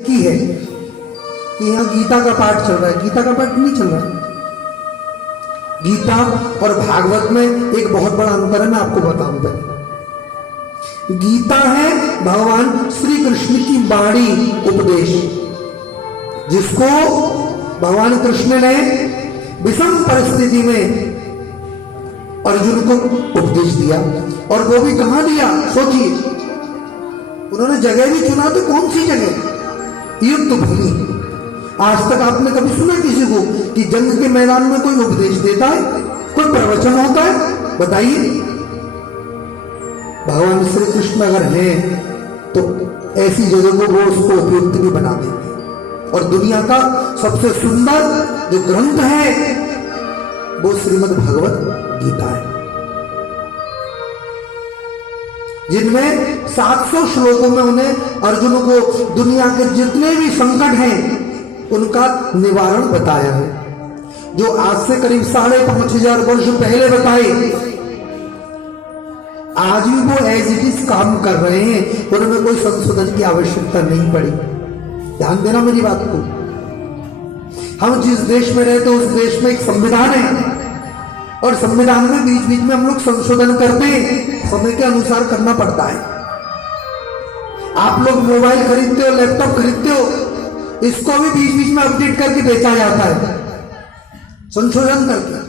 की है कि यहाँ गीता का पाठ चल रहा है। गीता का पाठ नहीं चल रहा है। गीता और भागवत में एक बहुत बड़ा अंतर है, मैं आपको बताऊं पहले। गीता है भगवान श्री कृष्ण की वाणी उपदेश, जिसको भगवान कृष्ण ने विषम परिस्थिति में अर्जुन को उपदेश दिया। और वो भी कहां दिया, सोचिए। उन्होंने जगह भी चुना, तो कौन सी जगह? युद्ध भूमि। आज तक आपने कभी सुना किसी को कि जंग के मैदान में कोई उपदेश देता है, कोई प्रवचन होता है? बताइए। भगवान श्री कृष्ण अगर हैं तो ऐसी जगह को वो उसको उपयुक्त भी बना देंगे। और दुनिया का सबसे सुंदर जो ग्रंथ है वो श्रीमद् भगवत गीता है, जिनमें 700 श्लोकों में उन्हें अर्जुन को दुनिया के जितने भी संकट हैं उनका निवारण बताया है। जो आज से करीब 5,500 वर्ष पहले बताए, आज भी वो एज इट इज काम कर रहे हैं। उनमें कोई संशोधन की आवश्यकता नहीं पड़ी। ध्यान देना मेरी बात को। हम जिस देश में रहते उस देश में एक संविधान है, और संविधान में बीच बीच में हम लोग संशोधन करते हैं, समय के अनुसार करना पड़ता है। आप लोग मोबाइल खरीदते हो, लैपटॉप खरीदते हो, इसको भी बीच बीच में अपडेट करके बेचा जाता है, संशोधन करके।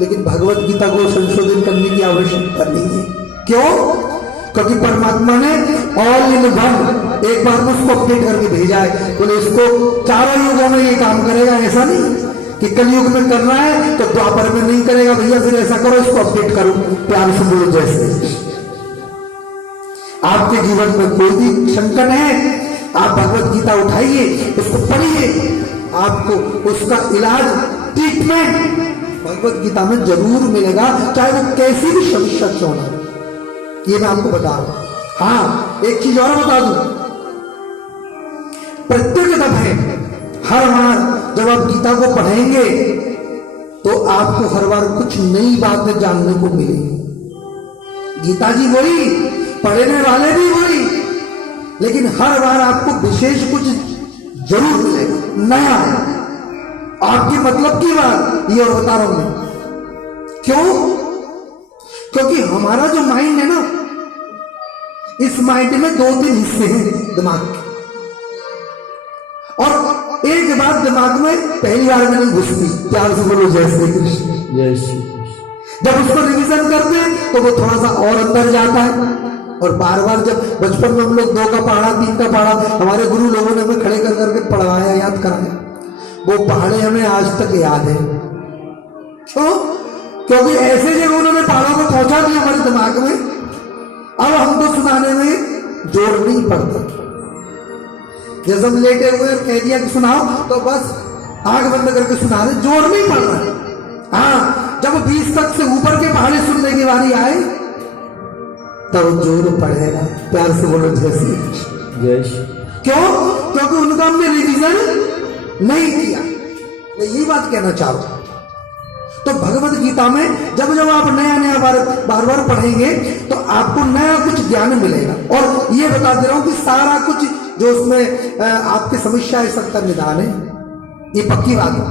लेकिन भगवत गीता को संशोधन करने की आवश्यकता नहीं है। क्यों? क्योंकि परमात्मा ने ऑल इन वन एक बार में उसको अपडेट करके भेजा है। बोले इसको चारों युगों में ये काम करेगा, ऐसा नहीं कि कलयुग में करना है तो द्वापर में नहीं करेगा। भैया फिर ऐसा करो, इसको अपडेट करो, प्यार से बोलो। जैसे आपके जीवन में कोई भी संकट है, आप भगवत गीता उठाइए, उसको पढ़िए, आपको उसका इलाज, ट्रीटमेंट भगवत गीता में जरूर मिलेगा, चाहे वो कैसी भी समस्या क्यों ना। ये मैं आपको बता रहा हूं। हाँ, एक चीज और बता दूं, प्रत्येक दफे हर बार जब आप गीता को पढ़ेंगे तो आपको हर बार कुछ नई बातें जानने को मिलेगी। गीता जी वही, पढ़ने वाले भी वही, लेकिन हर बार आपको विशेष कुछ जरूर मिलेगा, नया। आपकी मतलब की बात ये और बता रहा हूं मैं। क्यों? क्योंकि हमारा जो माइंड है ना, इस माइंड में 2-3 हिस्से हैं दिमाग के, और एक बात दिमाग में पहली बार में नहीं घुसती। प्यार से बोलो जय श्री कृष्ण। जय श्री कृष्ण। जब उसको रिवीजन करते हैं तो वो थोड़ा सा और अंदर जाता है, और बार बार जब बचपन में हम लोग 2 का पहाड़ा 3 का पहाड़ा हमारे गुरु लोगों ने हमें खड़े कर करके पढ़वाया, याद कराया, वो पहाड़े हमें आज तक याद है। क्यों? क्योंकि ऐसे जब उन्होंने पहाड़ों को पहुंचा दिया हमारे दिमाग में, अब हमको सुनाने में जोर नहीं पड़ता। जैसे हम लेटे हुए कह दिया कि सुनाओ, तो बस आंख बंद करके सुना रहे, जोर नहीं पड़ रहा। हाँ, जब 20 तक से ऊपर के पहाड़े सुनने की बारी आए तब जोर पड़ेगा। प्यार से बोलो जय श्री कृष्ण। जय श्री। क्यों? क्योंकि उनका हमने रिवीजन नहीं किया। मैं यही बात कहना चाह रहा हूं। तो भगवत गीता में जब जब आप नया नया बार बार पढ़ेंगे तो आपको नया कुछ ज्ञान मिलेगा। और ये बता दे रहा हूं कि सारा कुछ जो उसमें आपकी समस्या है सबका निदान है, ये पक्की बात है।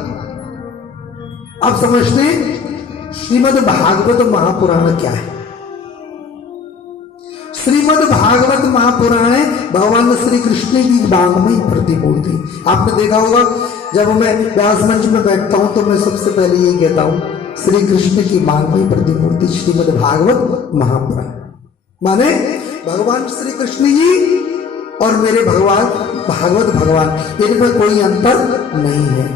अब समझते हैं श्रीमद् भागवत महापुराण क्या है। श्रीमद् भागवत महापुराण है भगवान श्री कृष्ण की वाङ्मयी प्रतिमूर्ति। आपने देखा होगा जब मैं व्यास मंच में बैठता हूं तो मैं सबसे पहले ये कहता हूं, श्री कृष्ण की वाङ्मयी प्रतिमूर्ति श्रीमद् भागवत महापुराण। माने भगवान श्री कृष्ण जी और मेरे भगवान भागवत भगवान, इनमें कोई अंतर नहीं है।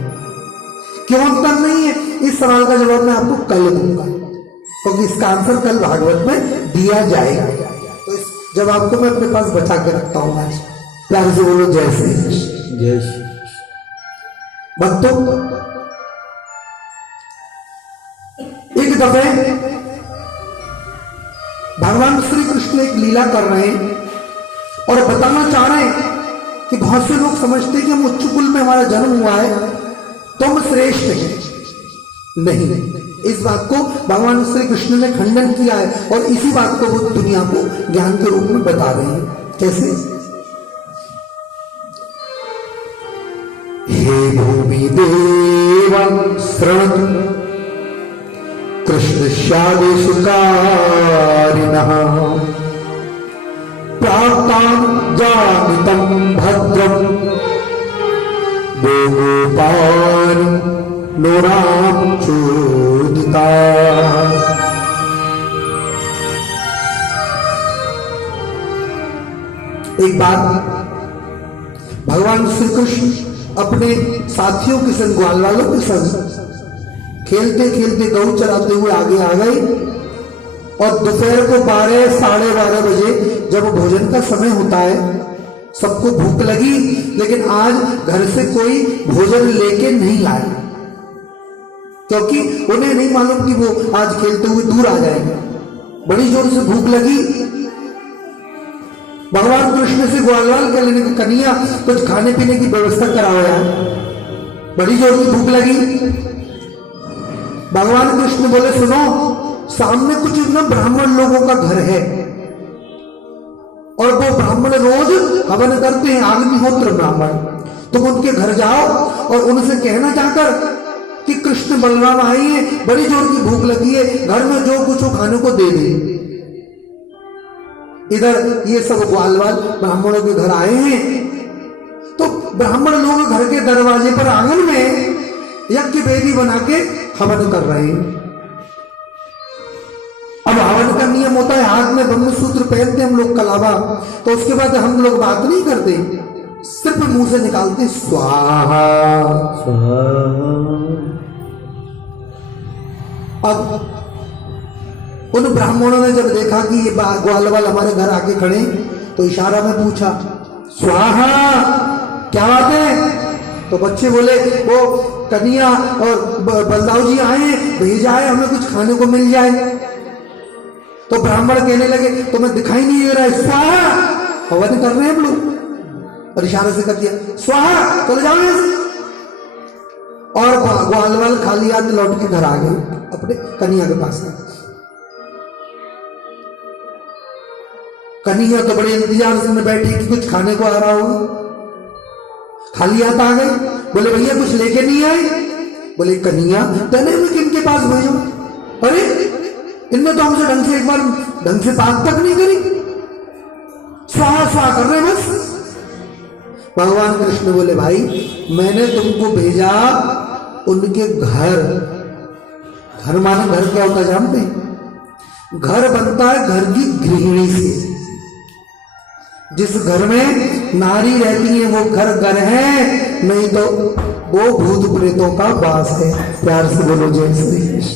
क्यों अंतर नहीं है? इस सवाल का जवाब मैं आपको कल दूंगा, क्योंकि इसका आंसर कल भागवत में दिया जाएगा। तो इस जवाब को मैं अपने पास बचा के रखता हूं आज। प्यार से बोलो जय श्री कृष्ण। जय श्री। भक्तों, एक दफे भगवान श्री कृष्ण एक लीला कर रहे हैं और बताना चाह रहे हैं कि बहुत से लोग समझते हैं कि हम उच्च कुल में हमारा जन्म हुआ है तो हम श्रेष्ठ हैं। नहीं, इस बात को भगवान श्री कृष्ण ने खंडन किया है, और इसी बात को वो दुनिया को ज्ञान के रूप में बता रहे हैं। कैसे? हे भूमि देवा शृणु कृष्ण शादेशकारिणः प्राप्तां जामितं भद्रं गोपान् नोरां चोदिता। एक बार भगवान श्री कृष्ण अपने साथियों के संग, ग्वाल वालों के संग खेलते खेलते गऊ चराते हुए आगे आ गए और दोपहर को 12 साढ़े 12 बजे जब भोजन का समय होता है, सबको भूख लगी, लेकिन आज घर से कोई भोजन लेके नहीं लाए, क्योंकि उन्हें नहीं मालूम कि वो आज खेलते हुए दूर आ जाएंगे। बड़ी जोर से भूख लगी। भगवान कृष्ण से ग्वालवाल कह लेने की कन्हैया कुछ खाने पीने की व्यवस्था कराओ यार, बड़ी जोर से भूख लगी। भगवान कृष्ण बोले सुनो, सामने कुछ ना ब्राह्मण लोगों का घर है और वो ब्राह्मण रोज हवन करते हैं, अग्निहोत्र ब्राह्मण। तुम उनके घर जाओ और उनसे कहना जाकर कि कृष्ण बलराम आए हैं, बड़ी जोर की भूख लगी है, घर में जो कुछ हो खाने को दे दे। इधर ये सब ग्वालवाल ब्राह्मणों के घर आए हैं, तो ब्राह्मण लोग घर के दरवाजे पर आंगन में यज्ञ वेदी बना के हवन कर रहे हैं। अब हवन का नियम होता है, हाथ में ब्रह्मसूत्र पहनते हम लोग कलावा, तो उसके बाद हम लोग बात नहीं करते, सिर्फ मुंह से निकालते स्वाहा। अब उन ब्राह्मणों ने जब देखा कि ये ग्वालवाल हमारे घर आके खड़े, तो इशारा में पूछा स्वाहा क्या बात है? तो बच्चे बोले वो कन्हैया और बलदाऊ जी आए, भेजा है हमें कुछ खाने को मिल जाए। तो ब्राह्मण कहने लगे तुम्हें दिखाई नहीं दे रहा है, स्वाहा हवन कर रहे हैं हम लोग, और इशारे से कर दिया स्वाहा चले जाओ। और ग्वालवाल खाली हाथ लौट के घर आ गए अपने कन्हैया के पास। कन्हैया तो बड़े इंतजार में बैठी कि कुछ खाने को आ रहा होगा, खाली हाथ आ गए। बोले भैया कुछ लेके नहीं आए? बोले कन्हैया तने में किनके पास भेजो? अरे इनने तो हमसे ढंग से एक बार ढंग से बात तक नहीं करी, स्वाहा स्वाहा कर रहे बस। भगवान कृष्ण बोले भाई मैंने तुमको भेजा उनके घर। घर माने घर क्या होता जानते? घर बनता है घर की गृहिणी से। जिस घर में नारी रहती है वो घर घर है, नहीं तो वो भूत प्रेतों का वास है। प्यार से बोलो जय श्री कृष्ण।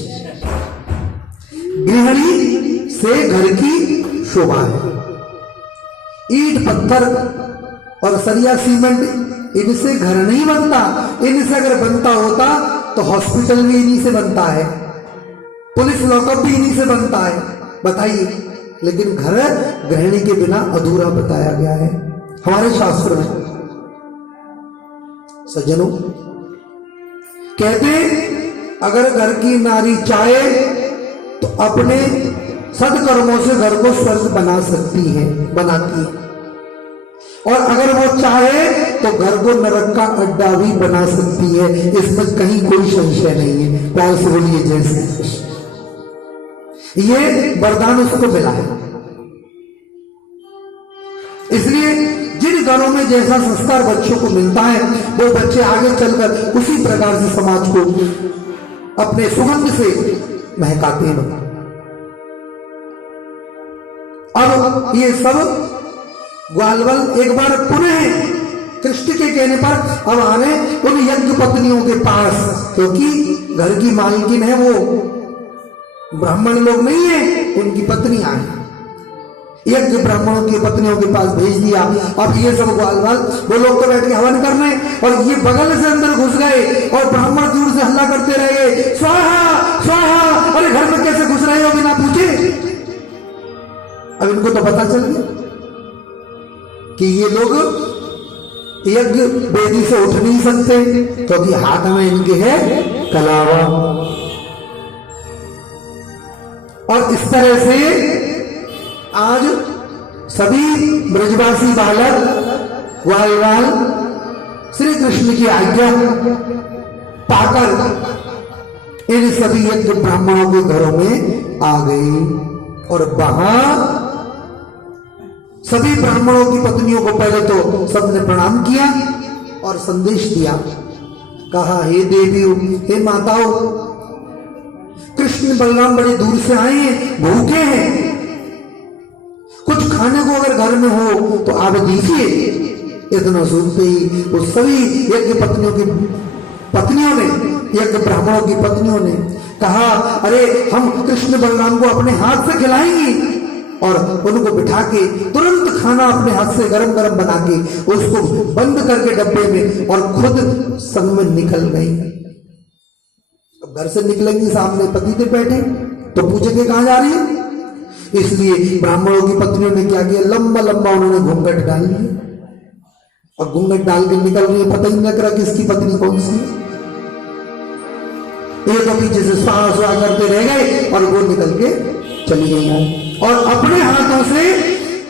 गृहिणी से घर की शोभा है। ईंट पत्थर और सरिया सीमेंट इनसे घर नहीं बनता। इनसे अगर बनता होता तो हॉस्पिटल भी इन्हीं से बनता है, पुलिस लॉकअप भी इन्हीं से बनता है। बताइए, लेकिन घर गृहिणी के बिना अधूरा बताया गया है हमारे शास्त्र में। सज्जनों कहते अगर घर की नारी चाहे तो अपने सदकर्मों से घर को स्वर्ग बना सकती है, बनाती है, और अगर वो चाहे तो घर को नरक का अड्डा भी बना सकती है। इसमें कहीं कोई संशय नहीं है। प्यार से बोलिए जय श्री कृष्ण। ये वरदान उसको मिला है। इसलिए जिन घरों में जैसा संस्कार बच्चों को मिलता है वो बच्चे आगे चलकर उसी प्रकार से समाज को अपने सुगंध से महकाते हैं। अब ये सब ग्वालवाल एक बार पुनः कृष्ण के कहने पर अब आने उन यज्ञ पत्नियों के पास, क्योंकि घर की मालकिन है वो, ब्राह्मण लोग नहीं है, उनकी पत्नियां हैं। यज्ञ ब्राह्मणों की पत्नियों के पास भेज दिया। अब ये सब ग्वालवाल वो लोग तो बैठ के हवन करने, और ये बगल से अंदर घुस गए और ब्राह्मण दूर से हल्ला करते रह गए स्वाहा स्वाहा। अरे घर में कैसे घुस रहे हो बिना पूछे? अब इनको तो पता चल गया कि ये लोग यज्ञ वेदी से उठ नहीं सकते, क्योंकि हाथ में इनके है कलावा। और इस तरह से आज सभी ब्रजवासी बालक ग्वालवाल श्री कृष्ण की आज्ञा पाकर इन सभी यज्ञ ब्राह्मणों के घरों में आ गए और वहां सभी ब्राह्मणों की पत्नियों को पहले तो सबने प्रणाम किया और संदेश दिया। कहा, हे देवियों, हे माताओं, कृष्ण बलराम बड़े दूर से आए हैं, भूखे हैं, कुछ खाने को अगर घर में हो तो आप दीजिए। इतना सुनते ही वो सभी यज्ञ पत्नियों ने यज्ञ ब्राह्मणों की पत्नियों ने कहा, अरे हम कृष्ण बलराम को अपने हाथ से खिलाएंगी, और उनको बिठा के तुरंत खाना अपने हाथ से गरम गरम बना के उसको बंद करके डब्बे में और खुद संग में निकल गई। अब घर से निकलेंगी, सामने पतिदेव बैठे तो पूछेंगे कहां जा रही है। इसलिए ब्राह्मणों की पत्नियों ने क्या किया, लंबा लंबा उन्होंने घूंघट डाल लिया और घूंघट डाल के निकल रही है। पता ही नहीं लग रहा किसकी पत्नी कौन सी है। ये तो पीछे से स्वाहा स्वाहा करते रह गए और वो निकल के चली गई और अपने हाथों से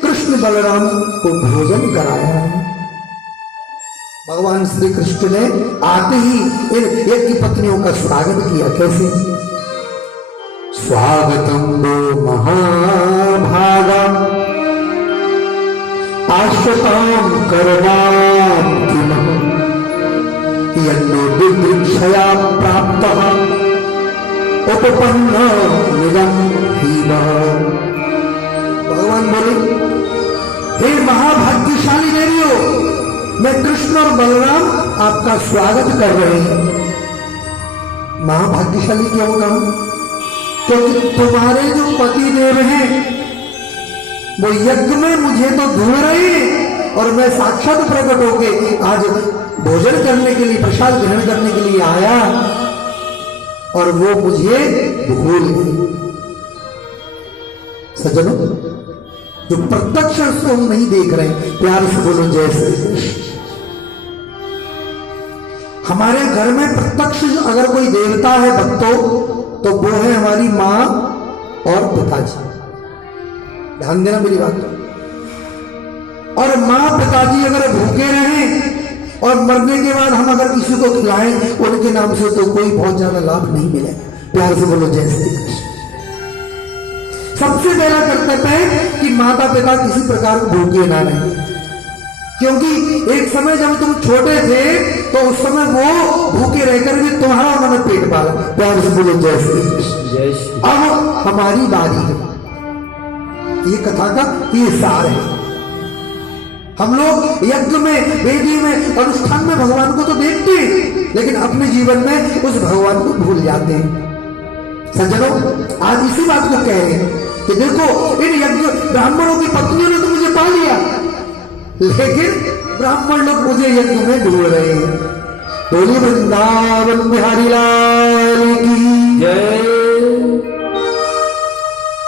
कृष्ण बलराम को भोजन कराया। भगवान श्री कृष्ण ने आते ही इन यज्ञ पत्नियों का स्वागत किया। कैसे? स्वागतम वो महाभागा आश्वताम करवाम किमः यन्नो दिदृक्षया प्राप्तः उपपन्न निगम हीवा। भगवान बोले, हे महाभाग्यशाली देवियों, मैं कृष्ण और बलराम आपका स्वागत कर रहे हैं। महाभाग्यशाली क्यों कहा? क्योंकि तुम्हारे जो पति देव हैं वो यज्ञ में मुझे तो ढूंढ रहे हैं और मैं साक्षात प्रकट होके आज भोजन करने के लिए, प्रसाद ग्रहण करने के लिए आया और वो मुझे भूल गए। सज्जनों, जो प्रत्यक्ष उसको हम नहीं देख रहे, प्यार से बोलो जय श्री कृष्ण। हमारे घर में प्रत्यक्ष अगर कोई देवता है भक्तों, तो वो है हमारी मां और पिताजी। ध्यान देना मेरी बात। और मां पिताजी अगर भूखे रहें और मरने के बाद हम अगर किसी को खिलाएं उनके नाम से, तो कोई बहुत ज्यादा लाभ नहीं मिलेगा। प्यार से बोलो जय श्री कृष्ण। सबसे पहला कर्तव्य है कि माता पिता किसी प्रकार भूखे ना रहे, क्योंकि एक समय जब तुम छोटे थे तो उस समय वो भूखे रहकर भी तुम्हारा उन्होंने पेट पाला। प्यार से बोलो जय श्री कृष्ण। अब हमारी बारी है। ये कथा का ये सार है। हम लोग यज्ञ में, वेदी में, अनुष्ठान में भगवान को तो देखते हैं, लेकिन अपने जीवन में उस भगवान को भूल जाते हैं। सज्जनों, आज इसी बात को कह रहे हैं कि देखो, इन यज्ञ ब्राह्मणों की पत्नियों ने तो मुझे पा लिया, लेकिन ब्राह्मण लोग मुझे यज्ञ में ढूंढ रहे हैं। बोलिए वृंदावन बिहारी लाल की जय।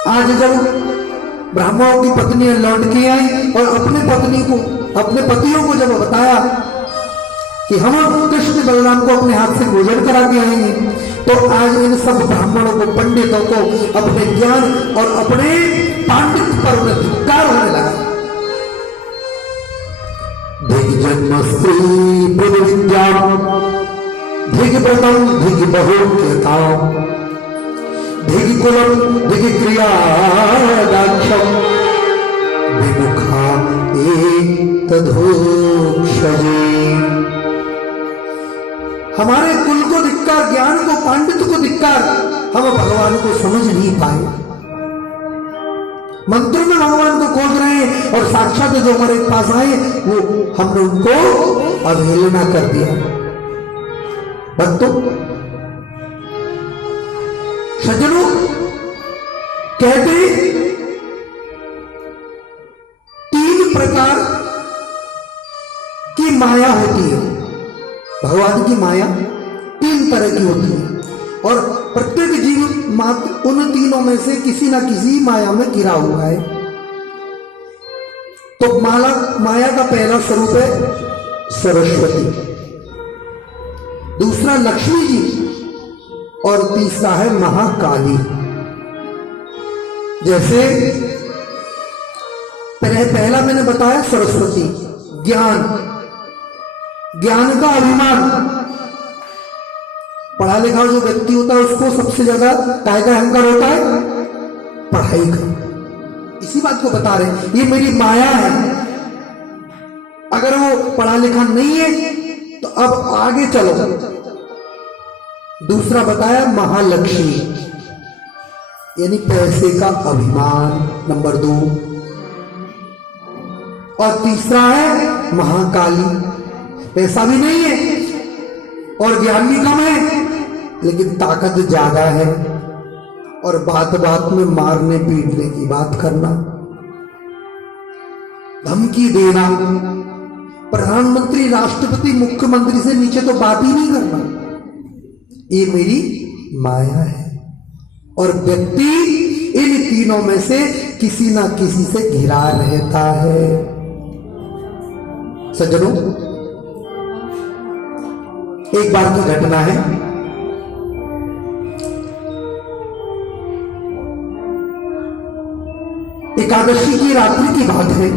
आज जब ब्राह्मणों की पत्नियां लौट के आई और अपने पतियों को जब बताया कि हम कृष्ण बलराम को अपने हाथ से भोजन करा के आएंगे, तो आज इन सब ब्राह्मणों को, पंडितों को अपने ज्ञान और अपने पांडित्य पर उन्हें धिक्कार होने लगा। धिग्जन्म स्त्री विद्या धिग्व्रतम धिग्बहुक्यता धिग्कुलम धिग्क्रियादाक्षम विमुखा एतद्धोक्षजे। हमारे कुल को धिक्कार, ज्ञान को, पांडित्य को धिक्कार, हम भगवान को समझ नहीं पाए। मंत्र में भगवान को खोज रहे हैं और साक्षात जो हमारे पास आए वो हमने उनको अवहेलना कर दिया। भक्तों, सज्जनों, कहते तीन प्रकार की माया होती है। भगवान की माया तीन तरह की होती है और प्रत्येक जीव मात्र उन तीनों में से किसी ना किसी माया में घिरा हुआ है। तो माया का पहला स्वरूप है सरस्वती, दूसरा लक्ष्मी जी और तीसरा है महाकाली। जैसे पहला मैंने बताया सरस्वती, ज्ञान, ज्ञान का अभिमान। पढ़ा लिखा जो व्यक्ति होता है उसको सबसे ज्यादा काय का अहंकार होता है? पढ़ाई का। इसी बात को बता रहे, ये मेरी माया है। अगर वो पढ़ा लिखा नहीं है तो अब आगे चलो। दूसरा बताया महालक्ष्मी, यानी पैसे का अभिमान, नंबर 2। और तीसरा है महाकाली, पैसा भी नहीं है और ज्ञान भी कम है, लेकिन ताकत ज्यादा है और बात बात में मारने पीटने की बात करना, धमकी देना, प्रधानमंत्री, राष्ट्रपति, मुख्यमंत्री से नीचे तो बात ही नहीं करना। ये मेरी माया है। और व्यक्ति इन तीनों में से किसी ना किसी से घिरा रहता है। सज्जनों, एक बार की घटना है। एकादशी की रात्रि की बात है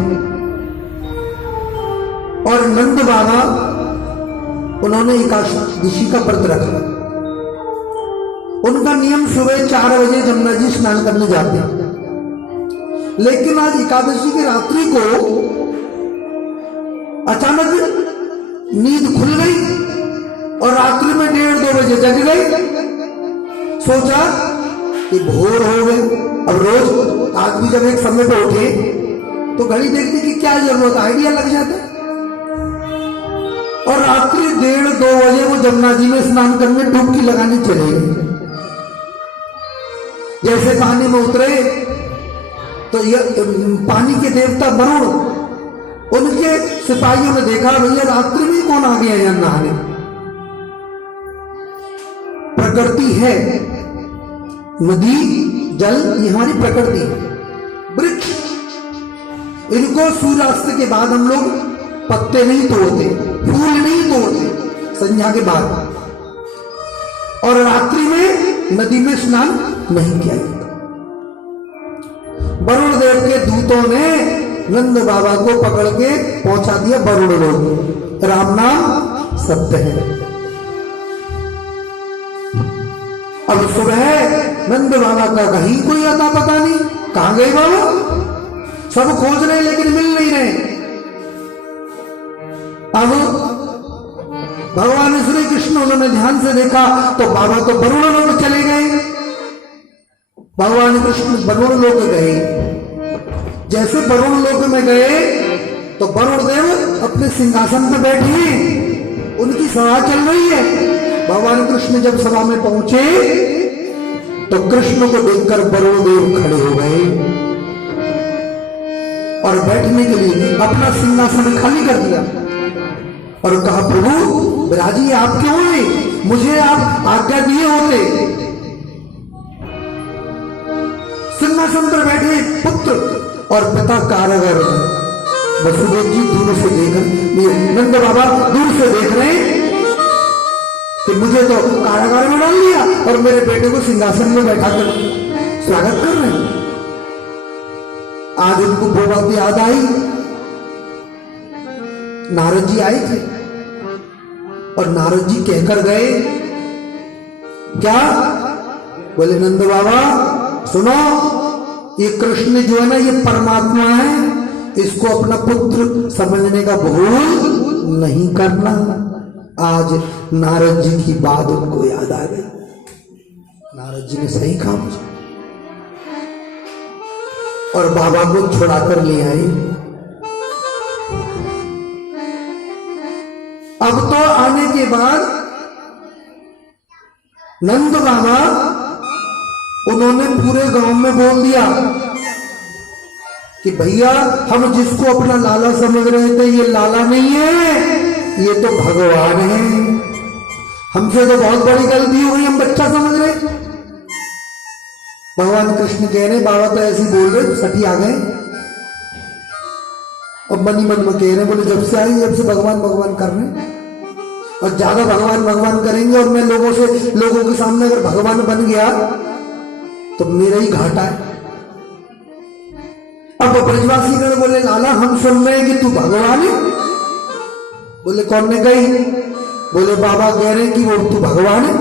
और नंद बाबा उन्होंने एकादशी का व्रत रखा। उनका नियम सुबह 4 बजे जमुना जी स्नान करने जाते हैं, लेकिन आज एकादशी की रात्रि को अचानक नींद खुल गई और रात्रि में 1:30-2 बजे जग गई। सोचा कि भोर हो गए। अब रोज आदमी जब एक समय पे उठे तो घड़ी देखते कि क्या जरूरत, आइडिया लग जाता। और रात्रि 1:30-2 बजे वो जमुना जी में स्नान करने डुबकी लगाने चले गए। जैसे पानी में उतरे तो पानी के देवता वरुण, उनके सिपाहियों ने देखा भैया रात्रि में कौन आ गया यहां नहाने। प्रकृति है, नदी, जल, ये हमारी प्रकृति है। वृक्ष, इनको सूर्यास्त के बाद हम लोग पत्ते नहीं तोड़ते, फूल नहीं तोड़ते संध्या के बाद, और रात्रि में नदी में स्नान नहीं किया जाता। वरुण देव के दूतों ने नंद बाबा को पकड़ के पहुंचा दिया वरुण लोग। राम नाम सत्य है। अब सुबह नंद बाबा का कहीं कोई अता पता नहीं, कहां गए बाबा? सब खोज रहे लेकिन मिल नहीं रहे। अब भगवान श्री कृष्ण उन्होंने ध्यान से देखा तो बाबा तो वरुण लोक चले गए। भगवान कृष्ण वरुण लोक गए। जैसे वरुण लोक में गए तो वरुण देव अपने सिंहासन पर बैठे, उनकी सभा चल रही है। भगवान कृष्ण जब सभा में पहुंचे तो कृष्ण को देखकर वरुण देव खड़े हो गए और बैठने के लिए अपना सिंहासन खाली कर दिया और कहा, प्रभु विराजी आप क्यों हुए? मुझे आप आज्ञा दिए होते। सिंहासन पर बैठे पुत्र और पिता कारागर वसुदेव जी दूर से देख रहे, नंद बाबा दूर से देख रहे हैं कि मुझे तो कारागार में डाल दिया और मेरे बेटे को सिंहासन में बैठा कर स्वागत कर रहे हैं। आज उनको वो बात याद आई। नारद जी आए थे और नारद जी कहकर गए, क्या? बोले नंद बाबा सुनो, ये कृष्ण जो है ना, ये परमात्मा है, इसको अपना पुत्र समझने का भूल नहीं करना। आज नारद जी की बात उनको याद आ गई। नारद जी ने सही कहा मुझे, और बाबा को छुड़ा कर ले आए। अब तो आने के बाद नंद बाबा उन्होंने पूरे गांव में बोल दिया कि भैया हम जिसको अपना लाला समझ रहे थे ये लाला नहीं है, ये तो भगवान है। हमसे तो बहुत बड़ी गलती हो गई, हम बच्चा समझ रहे। भगवान कृष्ण कह रहे बाबा तो ऐसे बोल रहे, सटी आ गए। और मन ही मन में कह रहे, बोले जब से आई जब से भगवान भगवान कर रहे, और ज्यादा भगवान भगवान करेंगे और मैं लोगों के सामने अगर भगवान बन गया तो मेरा ही घाटा है। अब ब्रजवासी गण बोले लाला हम सुन रहे हैं कि तू भगवान है, बोले कौन ने कही? बोले बाबा कह रहे कि वो तू भगवान है।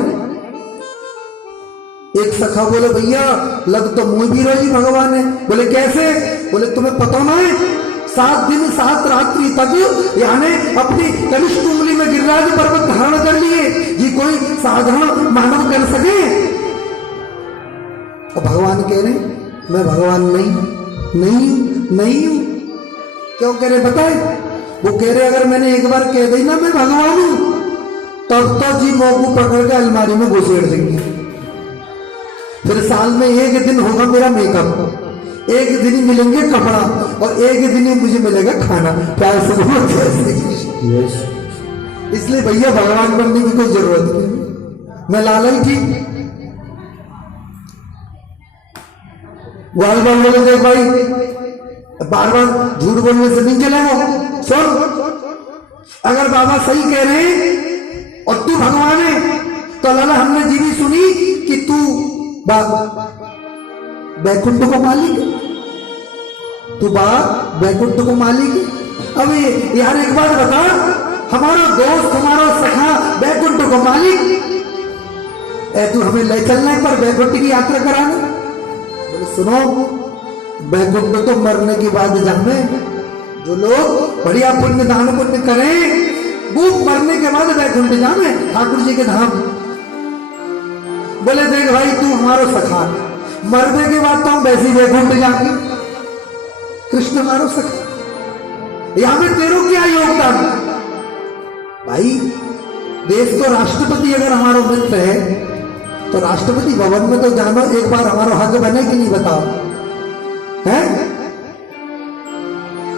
एक सखा बोले भैया लग तो मुंह भी रोजी भगवान है। बोले कैसे? बोले तुम्हें पता ना है 7 दिन 7 रात्रि तक यानी अपनी कनिष्ठ उंगली में गिरिराज पर्वत धारण कर लिए, ये कोई साधारण मानव कर सके? और भगवान कह रहे मैं भगवान नहीं हूं। क्यों कह रहे बताए? वो कह रहे अगर मैंने एक बार कह दी ना मैं भगवान हूं तब तो जी मोकू पकड़ के अलमारी में घुसेड़ देंगे। फिर साल में एक दिन होगा मेरा मेकअप, एक दिन ही मिलेंगे कपड़ा और एक दिन ही मुझे मिलेगा खाना। प्यार से बोलो इसलिए भैया भगवान बनने की कोई जरूरत नहीं, मैं लाला ही ठीक। बार बार बोले देख भाई बार बार झूठ बोलने से नहीं चलेगा। सुन अगर बाबा सही कह रहे हैं और तू भगवान है तो लाला हमने जी भी सुनी कि तू बैकुंठ को मालिक, तू बैकुंठ को मालिक। अब यार एक बात बता, हमारा दोस्त हमारा सखा बैकुंठ को मालिक तू हमें ले चलने पर बैकुंठ की यात्रा कराने? बोले सुनो बैकुंठ तो मरने की बाद जाने, जो लोग बढ़िया पुण्य दान पुण्य करें वो मरने के बाद बैकुंठ जाने ठाकुर जी के धाम। बोले देख भाई तू हमारा सखा, मरने के बाद तो हम वैसे ही बैकुंठ जाएंगे। कृष्ण हमारा सखा, यहां में तेरो क्या योगदान? भाई देश तो राष्ट्रपति अगर हमारा मित्र है तो राष्ट्रपति भवन में तो जानो एक बार हमारा हक बने कि नहीं बताओ है?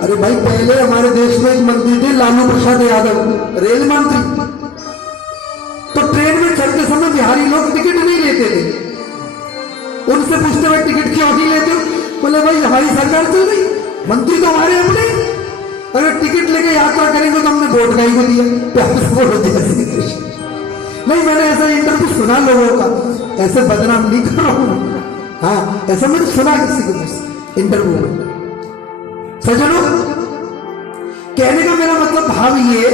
अरे भाई पहले हमारे देश में एक मंत्री थे लालू प्रसाद यादव, रेल मंत्री, तो ट्रेन में चलते समय बिहारी लोग टिकट नहीं लेते थे। उनसे पूछते हुए टिकट क्यों नहीं लेते हो? बोले भाई हमारी सरकार चल रही, मंत्री तो हमारे अपने, अगर टिकट लेके यात्रा करेंगे तो हमने वोट गाई को दिया। नहीं मैंने ऐसा इंटरव्यू सुना लोगों का, ऐसे बदनाम नहीं कर रहा हूं, हाँ ऐसा मैंने सुना किसी को इंटरव्यू में। सज्जनों कहने का मेरा मतलब भाव ये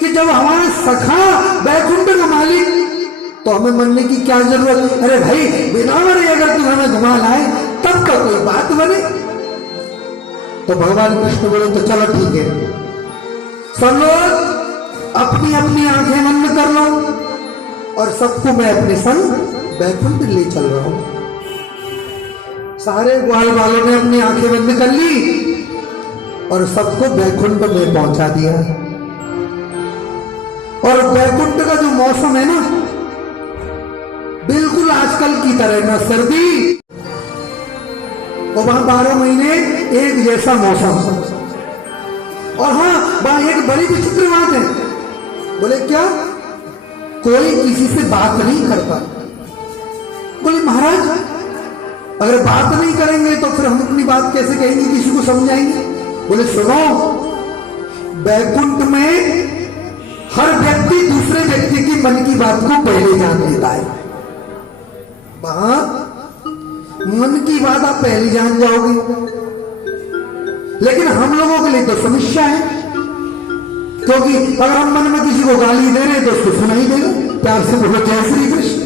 कि जब हमारे सखा बैकुंठ का मालिक तो हमें मनने की क्या जरूरत? अरे भाई बिना मरे अगर तू हमें घुमा लाए तब तो कोई बात बने। तो भगवान कृष्ण बोले तो चलो ठीक है, सब लोग अपनी अपनी आंखें बंद कर लो और सबको मैं अपने संग बैकुंठ ले चल रहा हूं। सारे ग्वाल वालों ने अपनी आंखें बंद कर ली और सबको बैकुंठ में पहुंचा दिया। और बैकुंठ का जो मौसम है ना बिल्कुल आजकल की तरह, ना सर्दी और वहां 12 महीने एक जैसा मौसम। और हाँ वहां एक बड़ी विचित्र बात है, बोले क्या? कोई किसी से बात नहीं करता। बोले महाराज अगर बात नहीं करेंगे तो फिर हम अपनी बात कैसे कहेंगे, किसी को समझाएंगे? बोले सुनो बैकुंठ में हर व्यक्ति दूसरे व्यक्ति की मन की बात को पहले जान लेता है। वहां मन की बात आप पहले जान जाओगे, लेकिन हम लोगों के लिए तो समस्या है, क्योंकि अगर हम मन में किसी को गाली दे रहे तो उसको सुनाई देगा। प्यार से बोलो जय श्री कृष्ण।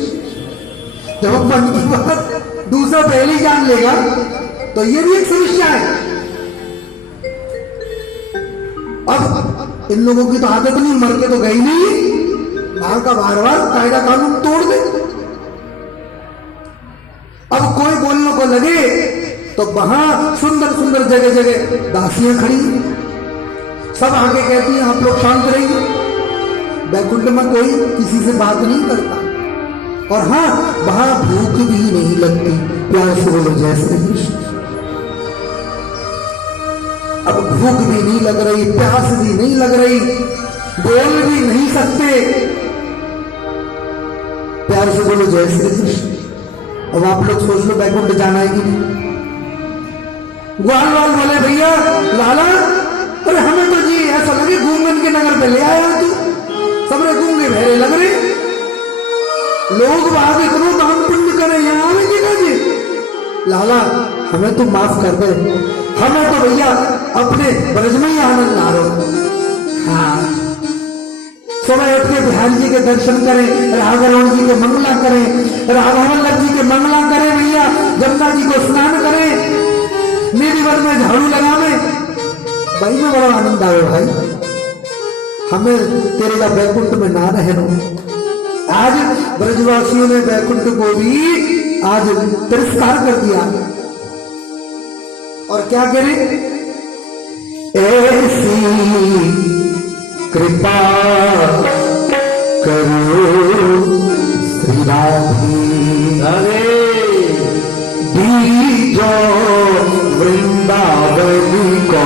जब हम मन की बात दूसरा पहले जान लेगा तो ये भी एक समस्या है। अब इन लोगों की तो आदत नहीं, मर के तो गई नहीं, वहां का बार बार कायदा कानून तोड़ दे। अब कोई बोलने को लगे तो वहां सुंदर सुंदर जगह जगह दासियां खड़ी, सब आगे कहती हैं आप लोग शांत रहिए। बैकुंठ में कोई किसी से बात नहीं करता और हाँ वहां भूख भी नहीं लगती। प्यार से बोलो जय श्री कृष्ण। अब भूख भी नहीं लग रही, प्यास भी नहीं लग रही, बोल भी नहीं सकते। प्यार से बोलो जय श्री कृष्ण। अब आप लोग सोच लो बैकुंठ जाना है कि नहीं? ग्वाल वाल बोले भैया लाला अरे हमें तो जी ऐसा लगे घूमन के नगर पे ले आया तू, सबरे गूंगे बहरे लग रहे, लोग बाग इतना दान पुण्य करे यहाँ आवेंगे ना जी। लाला हमें तो माफ कर दे, हमें तो भैया अपने ब्रज में ही आनंद आ रहा, हाँ, सुबह उठ के बिहारी जी के दर्शन करें, राघवन जी के मंगला करें, राघवल्लभ जी के मंगला करें भैया, जमुना जी को स्नान करें, मेरी वन में झाड़ू लगावे, भाई में बड़ा आनंद आवे भाई। हमें तेरे का बैकुंठ में ना रहना। आज ब्रजवासियों ने बैकुंठ को भी आज तिरस्कार कर दिया और क्या करें, ऐसी कृपा करो श्री राधे बीजो वृंदावन को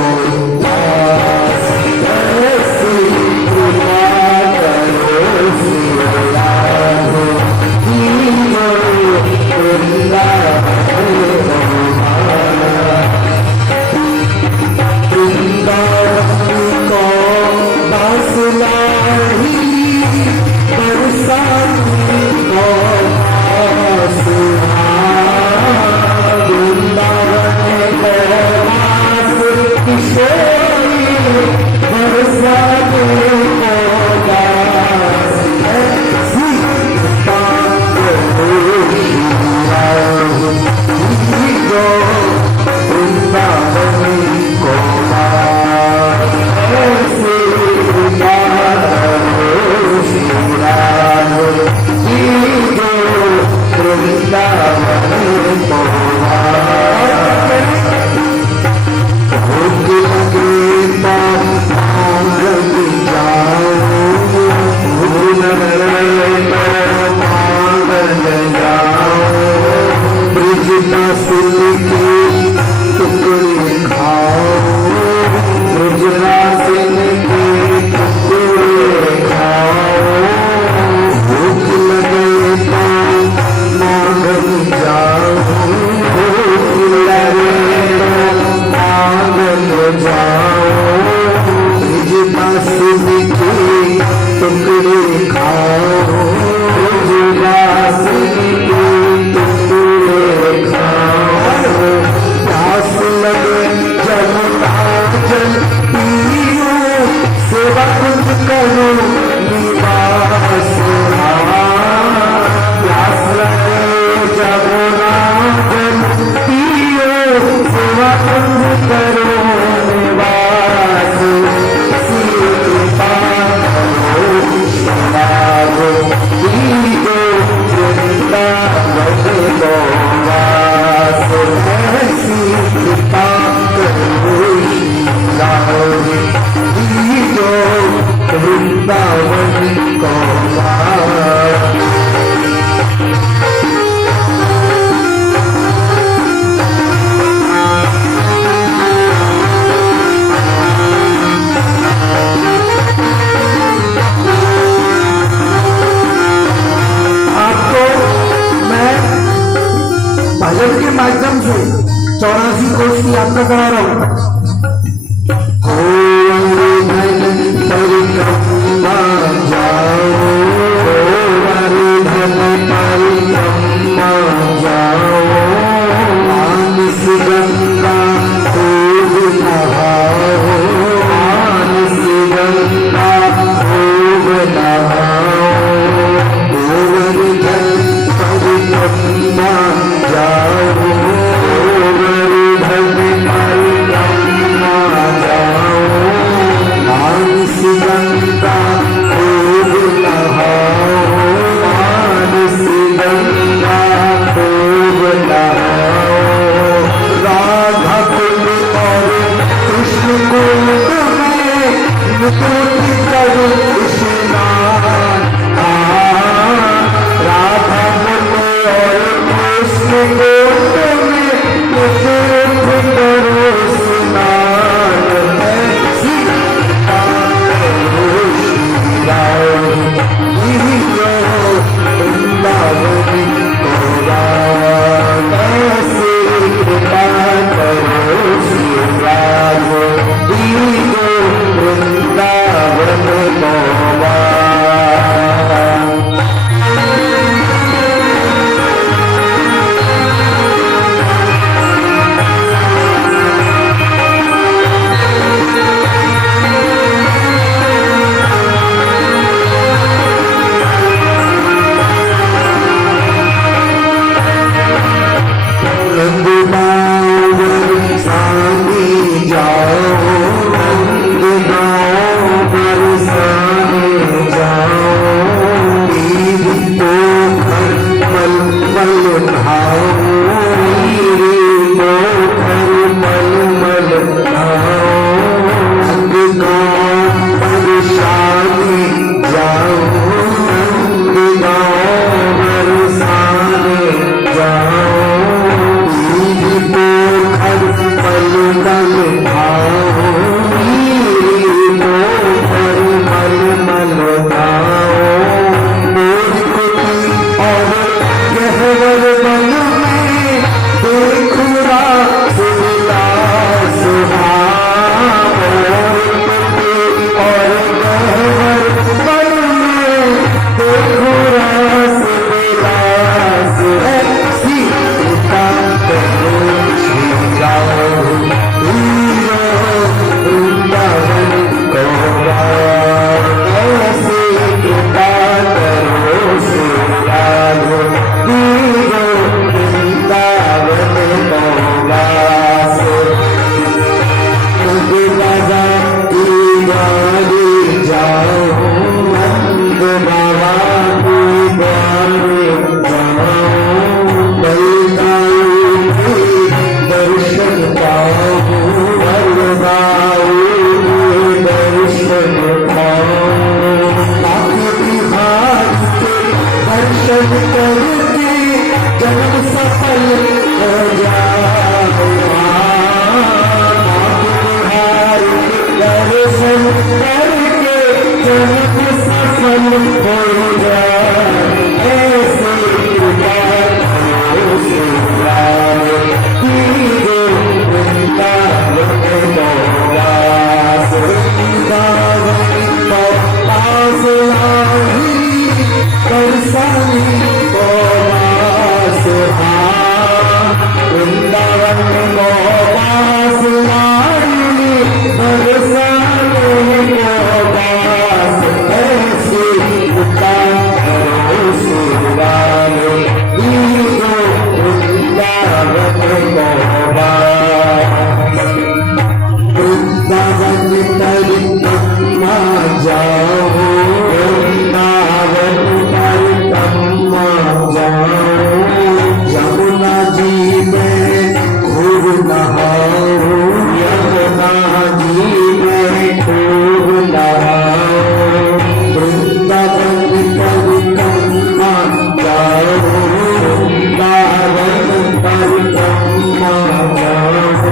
माध्यम से 84 कोष की यात्रा करा रहा हूं। मल भाओ हीरो पर मल मल भाओ मोर कुटी और गहवर वन में देखो रास विलास और गहवर वन में देखो रास विलास ऐसी कृपा करो श्री जाओ वृंदावन को ऐसी कृपा करो श्री जाओ वृंदावन को वास बाबा की बारी जाओ नंद बाबा की बारी जाओ बलदाऊ के दर्शन पाओ बलदाऊ के दर्शन पाओ बाकी बिहार के दर्शन करके जन्म सफल हो जाओ दर्शन करके जन्म सफल हो जाए ऐसे कृपा करो श्री राम दीजो वृंदावन को वास वृंदावन को पास लाही बरसानी को वास वृंदावन को पास लाही बरसाने को वास ऐसे कृपा करो श्री राम दीजो वृंदावन को वास वृंदावन परिक्रमा जाओ वृंदावन परिक्रमा जाओ यमुना जी में खूब नहाओ यमुना जी में खूब नहाओ वृंदावन परिक्रमा जाओ वृंदावन परिक्रमा जाओ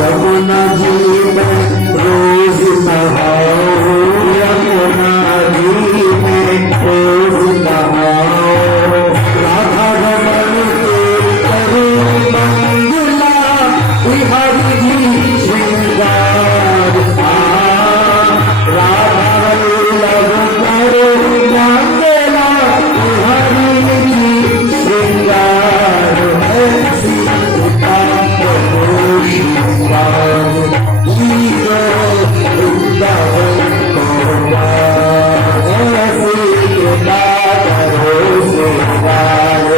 यमुना जी में रोज नहाओ यमुना जी में रोज नहाओ राधा रमन के करो मंगला बिहारी जी श्रृंगार राधा वल्लभ करो मंगला बिहारी जी श्रृंगार ऐसी कृपा करो श्री राम दीजो वृंदावन को वास ऐसी कृपा करो श्री राम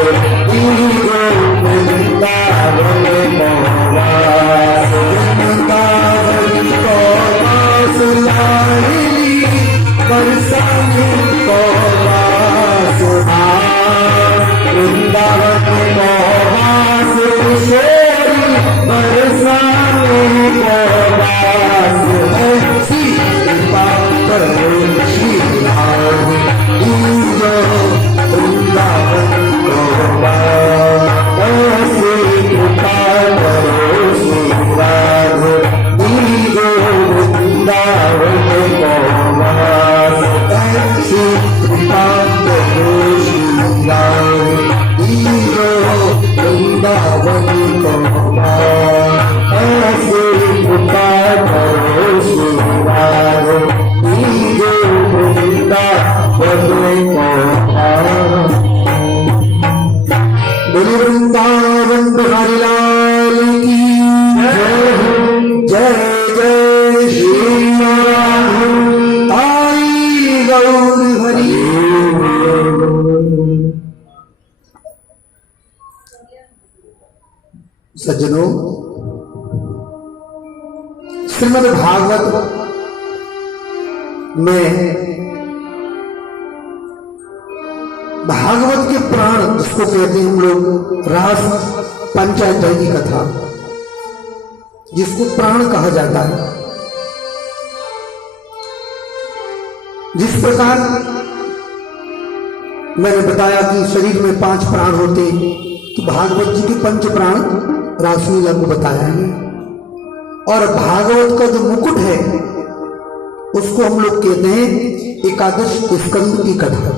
दीजो वृंदावन को वास वृंदावन को वास लाडली बरसाने को वास वृंदावन को वास किशोरी बरसाने को वास ऐसी कृपा करो श्री राम दीजो वृंदावन को वास ऐसी कृपा करो श्री राम दीजो वृंदावन को वास ऐसी कृपा करो श्री राम दीजो वृंदावन को वास ऐसी कृपा करो श्री राम दीजो वृंदावन को वास बोले वृंदावन बिहारी लाल की जय जय श्री राम आई गौर हरि सज्जनों श्रीमद् भागवत में भागवत के प्राण जिसको कहते हैं हम लोग रास पंचाध्याय की कथा जिसको प्राण कहा जाता है। जिस प्रकार मैंने बताया कि शरीर में 5 प्राण होते हैं, तो भागवत जी के 5 प्राण रासलीला को बताया है। और भागवत का जो मुकुट है उसको हम लोग कहते हैं एकादश स्कंद की कथा।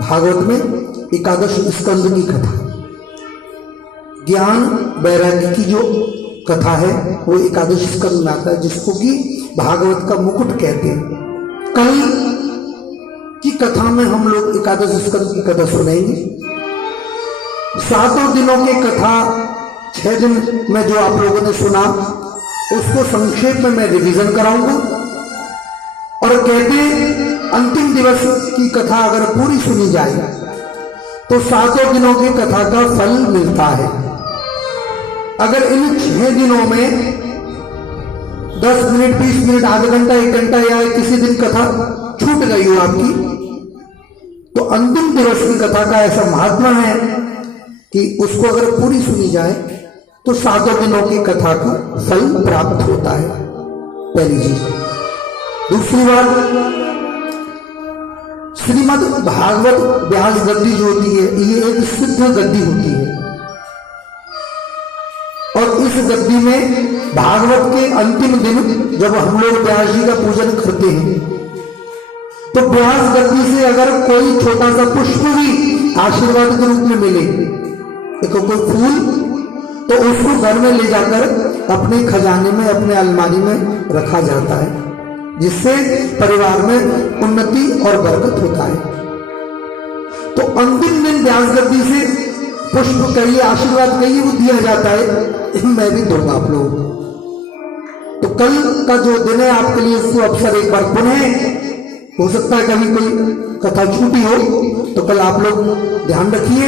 भागवत में एकादश स्कंद की कथा, ज्ञान वैराग्य की जो कथा है वो एकादश स्कंद में आता है, जिसको कि भागवत का मुकुट कहते हैं। कल की कथा में हम लोग एकादश स्कंद की कथा सुनेंगे। 7 दिनों की कथा 6 दिन में जो आप लोगों ने सुना उसको संक्षेप में मैं रिवीजन कराऊंगा, और कहते हैं अंतिम दिवस की कथा अगर पूरी सुनी जाए तो 7 दिनों की कथा का फल मिलता है। अगर इन 6 दिनों में 10 मिनट 20 मिनट आधा घंटा 1 घंटा या किसी दिन कथा छूट गई हो आपकी, तो अंतिम दिवस की कथा का ऐसा महात्मा है कि उसको अगर पूरी सुनी जाए तो 7 दिनों की कथा का फल प्राप्त होता है, पहली चीज। दूसरी बात, श्रीमद् भागवत व्यास गद्दी जो होती है ये एक सिद्ध गद्दी होती है, और इस गद्दी में भागवत के अंतिम दिन जब हम लोग व्यास जी का पूजन करते हैं तो व्यास गद्दी से अगर कोई छोटा सा पुष्प भी आशीर्वाद के रूप में मिले, देखो कोई फूल, तो उसको घर में ले जाकर अपने खजाने में अपने अलमारी में रखा जाता है, जिससे परिवार में उन्नति और बरकत होता है। तो अंतिम दिन व्यास गद्दी से पुष्प कहिए आशीर्वाद कहिए वो दिया जाता है, मैं भी दूंगा आप लोगों को। तो कल का जो दिन है आपके लिए इसको अवसर एक बार पुनः, हो सकता है कभी कोई कथा छूटी हो तो कल आप लोग ध्यान रखिए,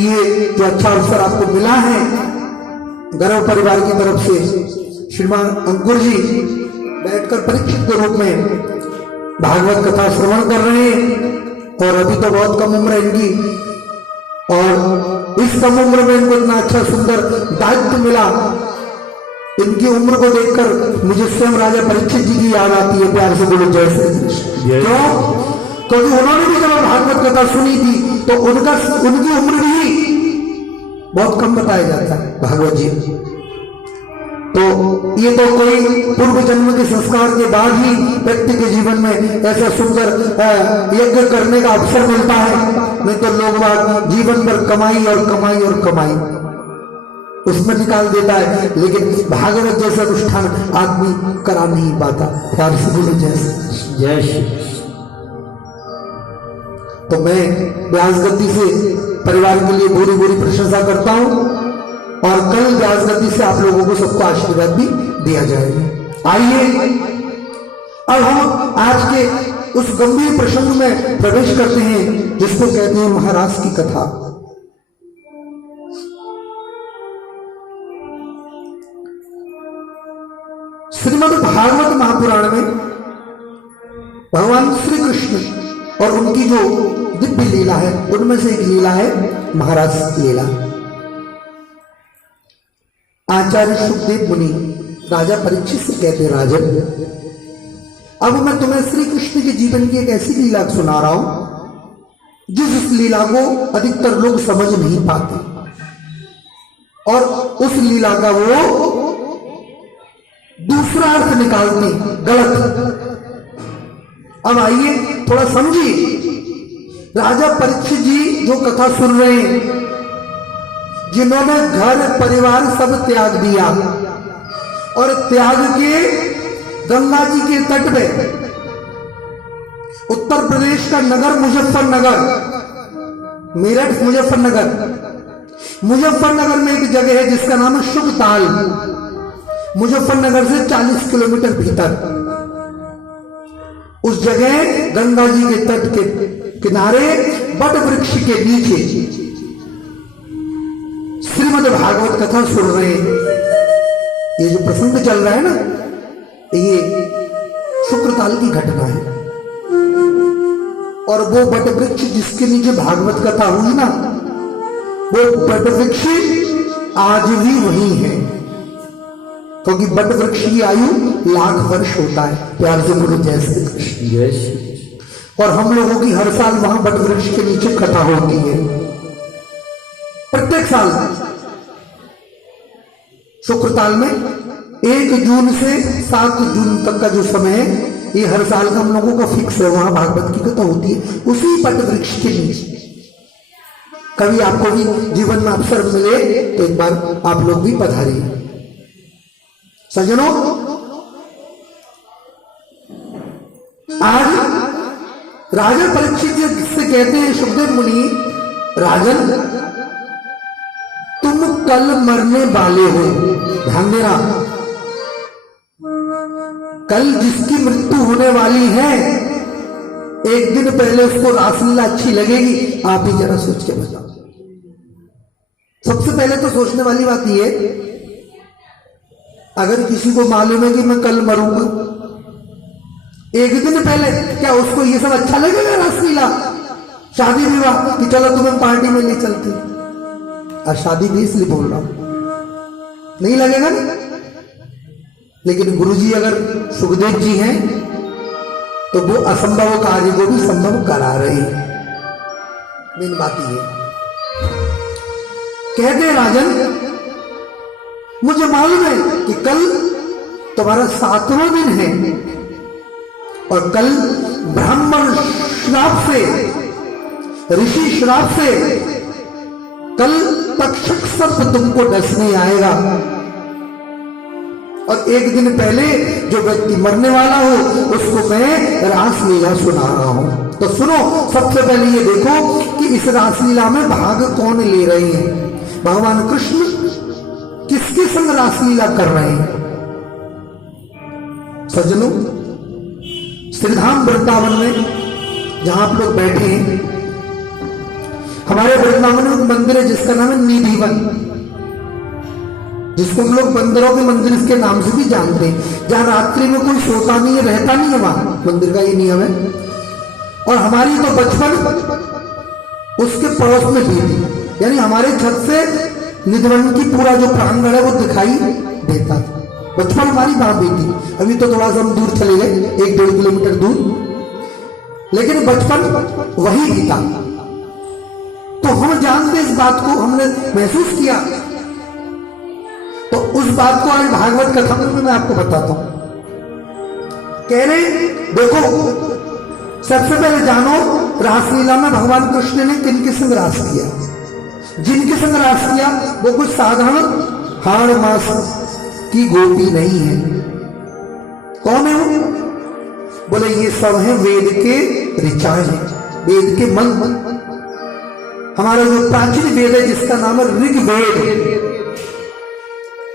ये जो अच्छा अवसर आपको मिला है गौरव परिवार की तरफ से, श्रीमान अंकुर जी बैठकर परीक्षित के रूप में भागवत कथा श्रवण कर रहे हैं, और अभी तो बहुत कम उम्र है इनकी, और इस कम उम्र में इनको इतना अच्छा सुंदर दायित्व मिला। इनकी उम्र को देखकर मुझे स्वयं राजा परीक्षित जी की याद आती है, प्यार से बोलो जय श्री कृष्ण। क्यों? क्योंकि उन्होंने भी जब भागवत कथा सुनी थी तो उनकी उम्र भी बहुत कम बताया जाता है भागवत जी। तो ये तो कोई पूर्व जन्म के संस्कार के बाद ही व्यक्ति के जीवन में ऐसा सुंदर यज्ञ करने का अवसर मिलता है, नहीं तो लोग जीवन भर कमाई और कमाई और कमाई उसमें निकाल देता है, लेकिन भागवत जैसा अनुष्ठान आदमी करा नहीं पाता। प्यार से बोलो जय श्री। तो मैं व्यास गद्दी से परिवार के लिए पूरी पूरी प्रशंसा करता हूं, और कल व्यास गद्दी से आप लोगों को सबको आशीर्वाद भी दिया जाएगा। आइए अब हम आज के उस गंभीर प्रसंग में प्रवेश करते हैं जिसको कहते हैं महाराज की कथा। श्रीमद् भागवत महापुराण में भगवान श्री कृष्ण और उनकी जो दिव्य लीला है उनमें से एक लीला है महाराज की लीला। आचार्य सुखदेव मुनि राजा परीक्षित से कहते, राजन अब मैं तुम्हें श्री कृष्ण के जीवन की एक ऐसी लीला सुना रहा हूं जिस लीला को अधिकतर लोग समझ नहीं पाते, और उस लीला का वो दूसरा अर्थ निकालते गलत। अब आइए थोड़ा समझिए, राजा परीक्षित जी जो कथा सुन रहे हैं, जिन्होंने घर परिवार सब त्याग दिया और त्याग के गंगा जी के तट पे उत्तर प्रदेश का नगर मुजफ्फरनगर, मेरठ मुजफ्फरनगर में एक जगह है जिसका नाम है शुभताल। मुजफ्फरनगर से 40 किलोमीटर भीतर उस जगह गंगा जी के तट के किनारे बट वृक्ष के नीचे श्रीमद् भागवत कथा सुन रहे हैं। ये जो प्रसंग चल रहा है ना, ये शुक्रताल की घटना है, और वो बट वृक्ष जिसके नीचे भागवत कथा हुई ना, वो बट वृक्ष आज भी वही है, क्योंकि बट वृक्ष की आयु 1,00,000 वर्ष होता है। प्यार से बोलो जय श्री कृष्ण। और हम लोगों की हर साल वहां बट वृक्ष के नीचे कथा होती है, प्रत्येक साल शुक्रताल में 1 जून से 7 जून तक का जो समय है, ये हर साल का हम लोगों का फिक्स है। वहां भागवत की कथा होती है उसी पट वृक्ष के नीचे। कभी आपको भी जीवन में अवसर मिले तो एक बार आप लोग भी पधारिए। सज्जनों, आज राजा परीक्षित जिससे कहते हैं सुखदेव मुनि, राजन तुम कल मरने वाले हो, ध्यान देना, कल जिसकी मृत्यु होने वाली है, एक दिन पहले उसको रासलीला अच्छी लगेगी? आप ही जरा सोच के बताओ। सबसे पहले तो सोचने वाली बात यह, अगर किसी को मालूम है कि मैं कल मरूंगा, एक दिन पहले क्या उसको ये सब अच्छा लगेगा? रासलीला, शादी विवाह, कि चलो तुम्हें पार्टी में ले चलते। और शादी भी इसलिए बोल रहा हूं, नहीं लगेगा ना। लेकिन गुरुजी अगर सुखदेव जी हैं तो वो असंभव कार्य को भी संभव करा रहे हैं। मेन बात ये कहते, राजन मुझे मालूम है कि कल तुम्हारा 7वां दिन है और कल ब्राह्मण श्राप से, ऋषि श्राप से कल तक्षक सर्प तुमको डसने आएगा। और एक दिन पहले जो व्यक्ति मरने वाला हो उसको मैं रासलीला सुना रहा हूं। तो सुनो, सबसे पहले ये देखो कि इस रासलीला में भाग कौन ले रहे हैं। भगवान कृष्ण किसके संग रासलीला कर रहे हैं? सज्जनों, श्रीधाम वृंदावन में जहां आप लोग बैठे हैं, हमारे वृंदावन में मंदिर है जिसका नाम है निधिवन, जिसको हम लोग बंदरों के मंदिर के नाम से भी जानते हैं। जहां रात्रि में कोई सोता नहीं है, रहता नहीं है, वहां मंदिर का ये नियम है। और हमारी तो बचपन उसके पड़ोस में बीती, यानी हमारे छत से निधिवन की पूरा जो प्रांगण है वो दिखाई देता था। बचपन हमारी वहां बीती। अभी तो थोड़ा सा हम दूर चले गए, 1-1.5 किलोमीटर दूर, लेकिन बचपन वही बीता। तो हम जानते इस बात को, हमने महसूस किया। तो उस बात को आज भागवत कथा में मैं आपको बताता हूं। कह रहे देखो, सबसे पहले जानो रासलीला में भगवान कृष्ण ने किनके संग रास किया। जिनके संग रास किया वो कुछ साधारण हाड़ मास की गोपी नहीं है। कौन है वो? बोले ये सब है वेद के ऋचाएं हैं, वेद के मंत्र। हमारा जो प्राचीन वेद है जिसका नाम है ऋग्वेद,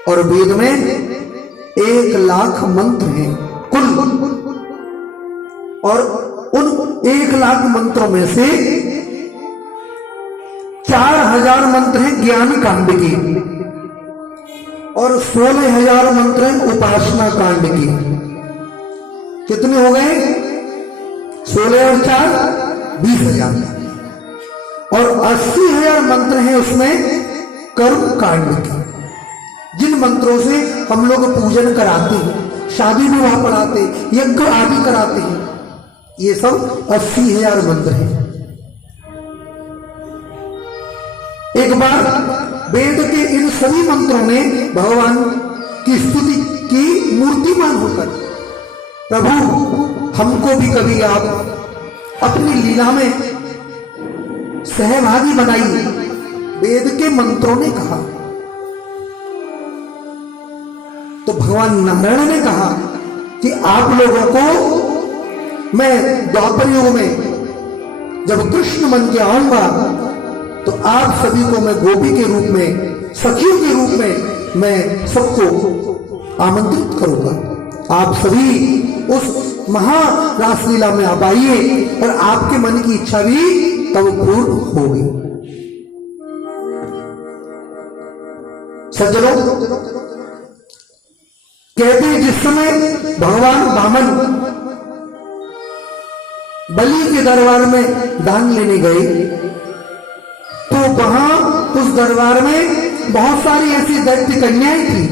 और वेद में 1 लाख मंत्र हैं कुल। और उन 1 लाख मंत्रों में से 4000 मंत्र हैं ज्ञान कांड के, और 16,000 मंत्र हैं उपासना कांड के। कितने हो गए? 16 और 4 20,000। और 80,000 मंत्र हैं उसमें कर्म कांड के, जिन मंत्रों से हम लोग पूजन कराते हैं, शादी विवाह पढ़ाते, यज्ञ आदि कराते हैं। ये सब 80,000 मंत्र हैं। एक बार वेद के इन सभी मंत्रों ने भगवान की स्तुति की मूर्तिमान होकर, प्रभु हमको भी कभी आप अपनी लीला में सहभागी बनाइए, वेद के मंत्रों ने कहा। तो भगवान नारायण ने कहा कि आप लोगों को मैं द्वापर युग में जब कृष्ण बन के आऊंगा तो आप सभी को मैं गोपी के रूप में, सखियों के रूप में मैं सबको आमंत्रित करूंगा। आप सभी उस महा रासलीला में आप आइए और आपके मन की इच्छा भी तब पूर्ण होगी। सज्जनों, कहते हैं जिस समय भगवान वामन बलि के दरबार में दान लेने गए तो वहां उस दरबार में बहुत सारी ऐसी दैत्य कन्याएं थी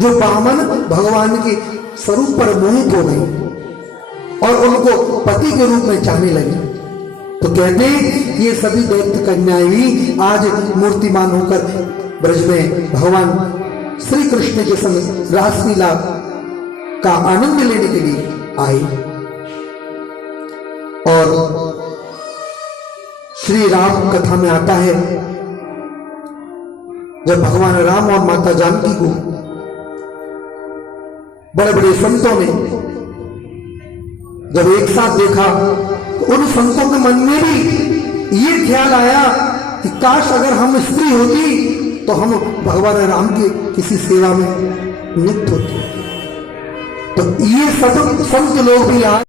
जो वामन भगवान के स्वरूप पर मोहित हो गई और उनको पति के रूप में चाहने लगी। तो कहते हैं ये सभी दैत्य कन्याएं भी आज मूर्तिमान होकर ब्रज में भगवान श्री कृष्ण के संग रासलीला का आनंद लेने के लिए आए। और श्री राम कथा में आता है, जब भगवान राम और माता जानकी को बड़े बड़े संतों ने जब एक साथ देखा, तो उन संतों के मन में भी ये ख्याल आया कि काश अगर हम स्त्री होती तो हम भगवान राम के किसी सेवा में नियुक्त होते। तो ये सब संत लोग भी आज